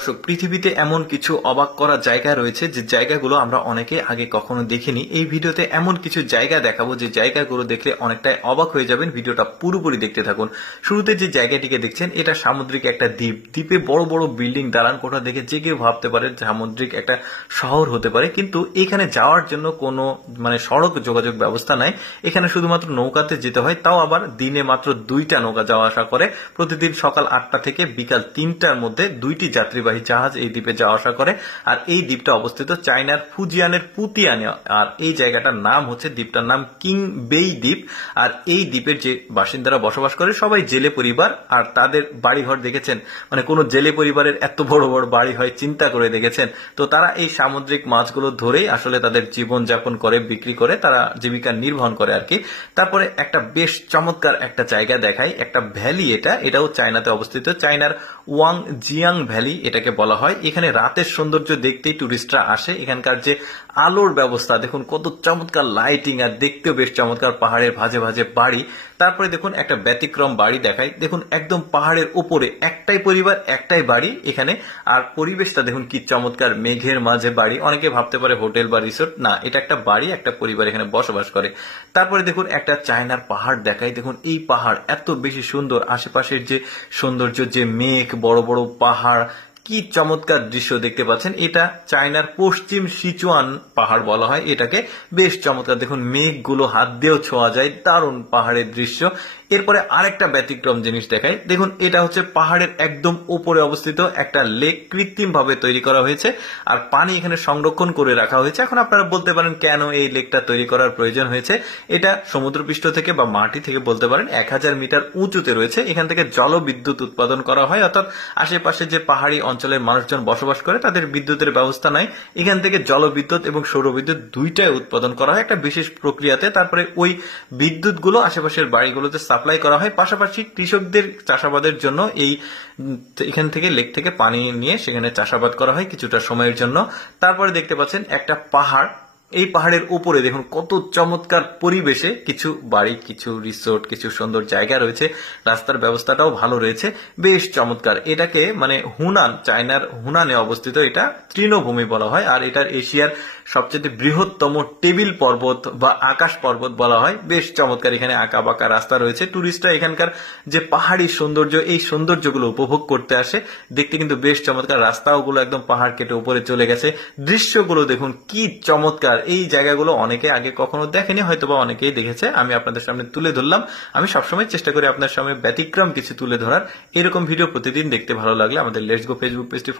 পৃথিবীতে এমন কিছু অবাক করা জায়গা রয়েছে যে জায়গাগুলো আমরা অনেকে আগে কখনো দেখিনি। এই ভিডিওতে এমন কিছু জায়গা দেখাবো যে জায়গাগুলো দেখলে অনেকটাই অবাক হয়ে যাবেন। ভিডিওটা পুরোপুরি দেখতে থাকুন। শুরুতে যে জায়গাটিকে দেখছেন এটা সামুদ্রিক একটা দ্বীপ। দ্বীপে বড় বড় বিল্ডিং, দালান কোঠা দেখে যে কেউ ভাবতে পারে সামুদ্রিক একটা শহর হতে পারে, কিন্তু এখানে যাওয়ার জন্য কোনো সড়ক যোগাযোগ ব্যবস্থা নাই। এখানে শুধুমাত্র নৌকাতে যেতে হয়, তাও আবার দিনে মাত্র 2টা নৌকা যাওয়া আসা করে। প্রতিদিন সকাল 8টা থেকে বিকাল 3টার মধ্যে 2টি যাত্রীবাহী জাহাজ এই দ্বীপে যাওয়া আসা করে। আর এই দ্বীপটা অবস্থিত চায়নার ফুজিয়ানের পুতিয়ানে। আর এই জায়গাটার নাম হচ্ছে, দ্বীপটার নাম কিংবেই দ্বীপ। আর এই দ্বীপের যে বাসিন্দারা বসবাস করে সবাই জেলে পরিবার। আর তাদের বাড়িঘর দেখেছেন, কোন জেলে পরিবারের এত বড় বড় বাড়ি হয় চিন্তা করে দেখেছেন? তো তারা এই সামুদ্রিক মাছগুলো ধরেই আসলে তাদের জীবন যাপন করে, বিক্রি করে তারা জীবিকা নির্বাহ করে আর কি। তারপরে একটা বেশ চমৎকার একটা জায়গা দেখাই, একটা ভ্যালি। এটাও চায়নাতে অবস্থিত, চায়নার ওয়াং জিয়াং ভ্যালি এটাকে বলা হয়। এখানে রাতের সৌন্দর্য দেখতেই টুরিস্টরা আসে। এখানকার যে আলোর ব্যবস্থা দেখুন, কত চমৎকার লাইটিং, আর দেখতেও বেশ চমৎকার। পাহাড়ের ভাঁজে ভাঁজে বাড়ি। তারপরে দেখুন একটা ব্যতিক্রম বাড়ি দেখাই। দেখুন একদম পাহাড়ের উপরে একটাই পরিবার, একটাই বাড়ি এখানে। আর পরিবেশটা দেখুন কি চমৎকার, মেঘের মাঝে বাড়ি। অনেকে ভাবতে পারে হোটেল বা রিসোর্ট, না, এটা একটা বাড়ি, একটা পরিবার এখানে বসবাস করে। তারপরে দেখুন একটা চায়নার পাহাড় দেখাই। দেখুন এই পাহাড় এত বেশি সুন্দর, আশেপাশের যে সৌন্দর্য, যে মেঘ, বড় বড় পাহাড়, কি চমৎকার দৃশ্য দেখতে পাচ্ছেন। এটা চায়নার পশ্চিম সিচুয়ান পাহাড় বলা হয় এটাকে। বেশ চমৎকার, দেখুন মেঘগুলো হাত দিয়েও ছোঁয়া যায়, দারুণ পাহাড়ের দৃশ্য। এরপরে আরেকটা ব্যতিক্রম জিনিস দেখায়। দেখুন এটা হচ্ছে পাহাড়ের একদম উপরে অবস্থিত একটা লেক, কৃত্রিম ভাবে তৈরি করা হয়েছে। আর পানি এখানে সংরক্ষণ করে রাখা হয়েছে। এখন আপনারা বলতে পারেন কেন এই লেকটা তৈরি করার প্রয়োজন হয়েছে। এটা সমুদ্রপৃষ্ঠ থেকে বা মাটি থেকে বলতে পারেন 1000 মিটার উঁচুতে রয়েছে। এখান থেকে জলবিদ্যুৎ উৎপাদন করা হয়, অর্থাৎ আশেপাশে যে পাহাড়ি অঞ্চলের মানুষজন বসবাস করে তাদের বিদ্যুতের ব্যবস্থা নাই। এখান থেকে জলবিদ্যুৎ এবং সৌরবিদ্যুৎ দুইটাই উৎপাদন করা হয় একটা বিশেষ প্রক্রিয়াতে। তারপরে ওই বিদ্যুৎগুলো আশেপাশের বাড়িগুলোতে সাপ্লাই করা হয়। পাশাপাশি কৃষকদের চাষাবাদের জন্য এখান থেকে লেক থেকে পানি নিয়ে সেখানে চাষাবাদ করা হয় কিছুটা সময়ের জন্য। তারপরে দেখতে পাচ্ছেন একটা পাহাড়। এই পাহাড়ের উপরে দেখুন কত চমৎকার পরিবেশে কিছু বাড়ি, কিছু রিসোর্ট, কিছু সুন্দর জায়গা রয়েছে। রাস্তার ব্যবস্থাটাও ভালো রয়েছে, বেশ চমৎকার। এটাকে হুনান, চায়নার হুনানে অবস্থিত এটা তৃণভূমি বলা হয়। আর এটার এশিয়ার সবচেয়ে বৃহত্তম টেবিল পর্বত বা আকাশ পর্বত বলা হয়। বেশ চমৎকার, এখানে আঁকা বাঁকা রাস্তা রয়েছে। টুরিস্টরা এখানকার যে পাহাড়ি সৌন্দর্য, এই সৌন্দর্যগুলো উপভোগ করতে আসে। দেখতে কিন্তু বেশ চমৎকার, রাস্তাগুলো একদম পাহাড় কেটে উপরে চলে গেছে। দৃশ্যগুলো দেখুন কি চমৎকার। এই জায়গাগুলো অনেকে আগে কখনো দেখেনি, হয়তোবা অনেকেই দেখেছে। আমি আপনাদের সামনে তুলে ধরলাম। আমি সবসময় চেষ্টা করি আপনার সামনে ব্যতিক্রম কিছু তুলে ধরার। এরকম ভিডিও প্রতিদিন দেখতে ভালো লাগলে আমাদের লেটস গো ফেসবুক পেজটি